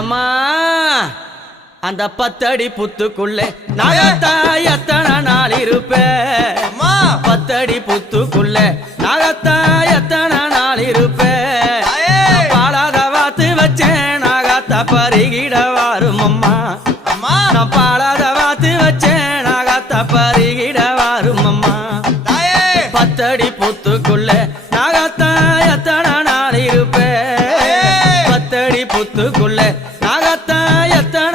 எம்மா அந்த 10 அடி புத்துக்குள்ளே நாகத்தா எத்தனை நாள் இருப்பேன் 10 அடி புத்துக்குள்ளே நாகத்தா எத்தனை நாள் இருப்பேன் பாலாத வாத்து வச்சேன் நாகத்தா பருகிட வாரும் அம்மா நான் பாலாத வாத்து வச்சேன் நாகத்தா பருகிட வாரும் அம்மா 10 அடி புத்துக்குள்ளே நாகத்தா எத்தனை நாள் இருப்பேன் 10 அடி புத்துக்குள்ளே நாகத்தா எத்தனை